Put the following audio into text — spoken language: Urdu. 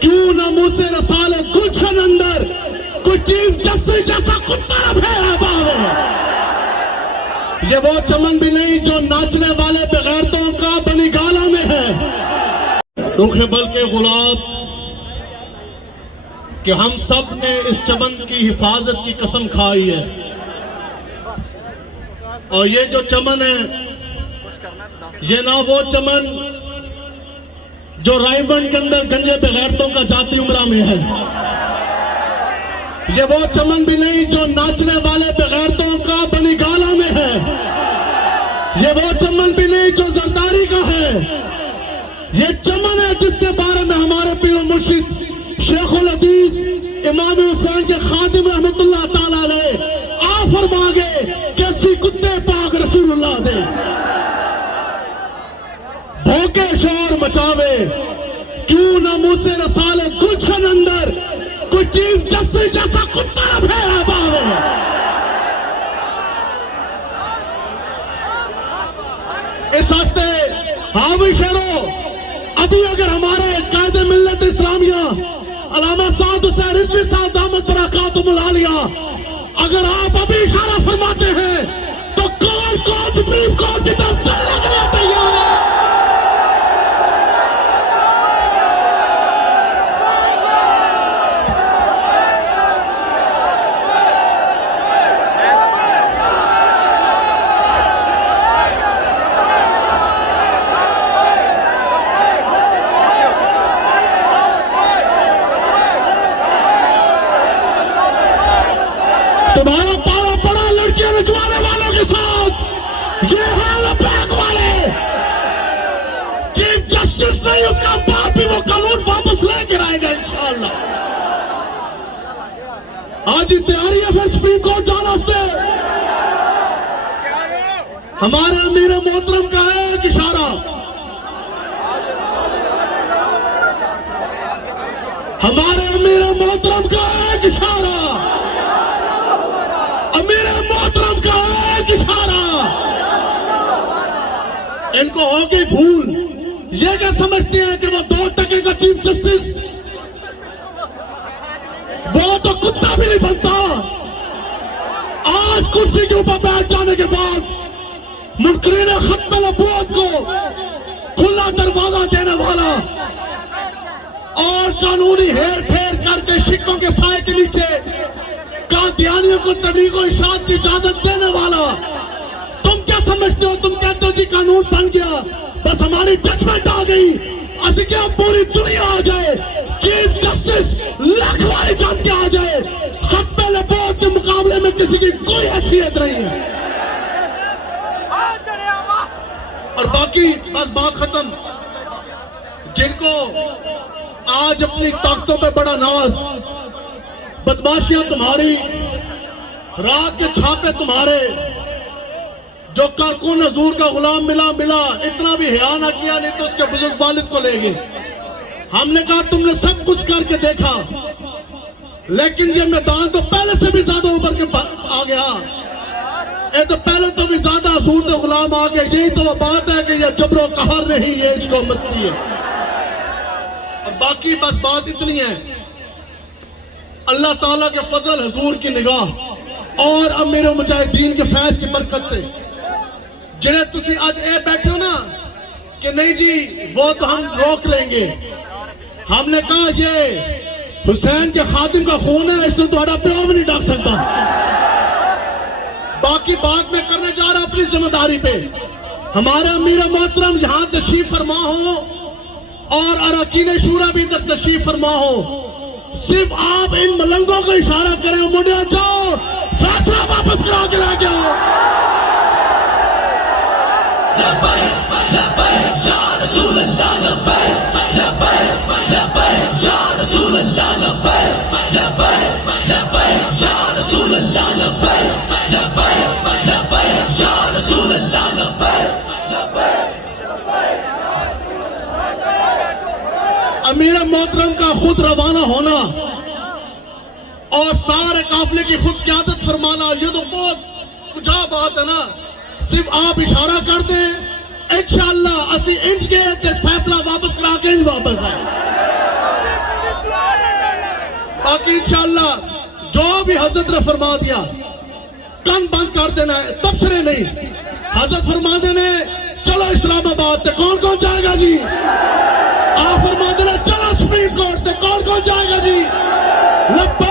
کیوں نہ منہ سے رسالے گلشن اندر کوئی چیف جسٹس جیسا کتا پھیرا باوے. یہ وہ چمن بھی نہیں جو ناچنے والے بغیرتوں کا بنی گالا میں ہے. رخ بلکہ گلاب کہ ہم سب نے اس چمن کی حفاظت کی قسم کھائی ہے. اور یہ جو چمن ہے یہ نہ وہ چمن جو رائیونڈ کے اندر گنجے بغیرتوں کا جاتی عمرہ میں ہے. یہ وہ چمن بھی نہیں جو ناچنے والے بغیرتوں کا بنی گالا میں ہے. یہ وہ چمن بھی نہیں جو زرداری کا ہے. یہ چمن ہے جس کے بارے میں ہمارے پیر و مرشد شیخ الحدیث امام حسین کے خادم رحمت اللہ تعالیٰ علیہ آ فرما گے کیسی کتے پاک رسول اللہ دے. بھوکے شور مچاوے کیوں نہ منہ سے رسالے گلشن اندر کوئی چیف جسٹس جیسا کتا پھیرا باوے. اس ہستے حاوی شہروں ابھی اگر ہمارے قائد ملت اسلامیہ علامہ سعد حسین رضوی صاحب دامت برکاتہم العالیہ اگر آپ ابھی اشارہ فرماتے ہیں تو کون سپریم کورٹ کی طرف چلنے کے لیے تیار ہے. تمہارا پاوا پڑا لڑکیاں نچوانے والوں کے ساتھ. یہ حال پیک والے چیف جسٹس نہیں اس کا باپ بھی وہ قانون واپس لے کے آئے گا انشاءاللہ. آج ہی تیاری ہے پھر سپریم کورٹ جانا سے. ہمارے امیر محترم کا ہے ایک اشارہ. ہمارے امیر محترم کا ایک اشارہ. امیر محترم کا ایک اشارہ. ان کو ہوگی بھول. یہ کیا سمجھتے ہیں کہ وہ 2% کا چیف جسٹس وہ تو کتا بھی نہیں بنتا. آج کرسی کے اوپر بیٹھ جانے کے بعد منکرین ختم نبوت کو کھلا دروازہ دینے والا اور قانونی ہیر پھیر کر کے شکوں کے سائے کے نیچے قادیانیوں کو تبلیغ و ارشاد کی اجازت دینے والا. تم کیا سمجھتے ہو؟ تم کہتے ہو جی قانون بن گیا بس ہماری ججمنٹ آ گئی اسی کیا پوری دنیا آ جائے چیف جسٹس لاکھ والی جم کے آ جائے ختم نبوت کے مقابلے میں کسی کی کوئی حیثیت نہیں ہے. اور باقی بس بات ختم. جن کو آج اپنی طاقتوں پہ بڑا ناز، بدماشیاں تمہاری، رات کے چھاپے تمہارے، جو کارکن حضور کا غلام ملا اتنا بھی حیا نہ کیا نہیں تو اس کے بزرگ والد کو لے گئے. ہم نے کہا تم نے سب کچھ کر کے دیکھا لیکن یہ میدان تو پہلے سے بھی زیادہ اوپر کے آ گیا. یہ تو پہلے تو بھی زیادہ حضور کے غلام آ گئے. یہی تو وہ بات ہے کہ یہ جبر و قہر نہیں، یہ عشق و مستی ہے. اور باقی بس بات اتنی ہے، اللہ تعالیٰ کے فضل، حضور کی نگاہ اور امیر مجاہدین کے فیض کی برکت سے جنہیں تسی آج اے بیٹھے ہو نا کہ نہیں جی وہ تو ہم روک لیں گے. ہم نے کہا یہ حسین کے خادم کا خون ہے، اس نے تمہارا پیو بھی نہیں ڈاک سکتا. باقی بات میں کرنے جا رہا اپنی ذمہ داری پہ. ہمارے امیر محترم یہاں تشریف فرما ہو اور اراکین شورا بھی ادھر تشریف فرما ہو. صرف آپ ان ملنگوں کو اشارہ کریں مڈیا جاؤ فیصلہ واپس کرا کے لے جاؤ. لبیک لبیک یا رسول اللہ لبیک لبیک لبیک یا رسول اللہ لبیک لبیک لبیک یا رسول اللہ لبیک لبیک لبیک یا رسول اللہ لبیک لبیک. امیر محترم کا خود روانہ ہونا اور سارے قافلے کی خود قیادت فرمانا یہ تو بہت کجا بات ہے نا. صرف آپ اشارہ کر دیں انشاءاللہ اسی انچ گئے فیصلہ واپس کرا کے انج واپس آئے. باقی انشاءاللہ جو بھی حضرت نے فرما دیا کن بند کر دینا ہے, تبصرے نہیں. حضرت فرما دینے چلو اسلام آباد تے کون کون جائے گا جی؟ آپ فرما دینے چلو سپریم کورٹ تے کون کون جائے گا جی؟ لبیک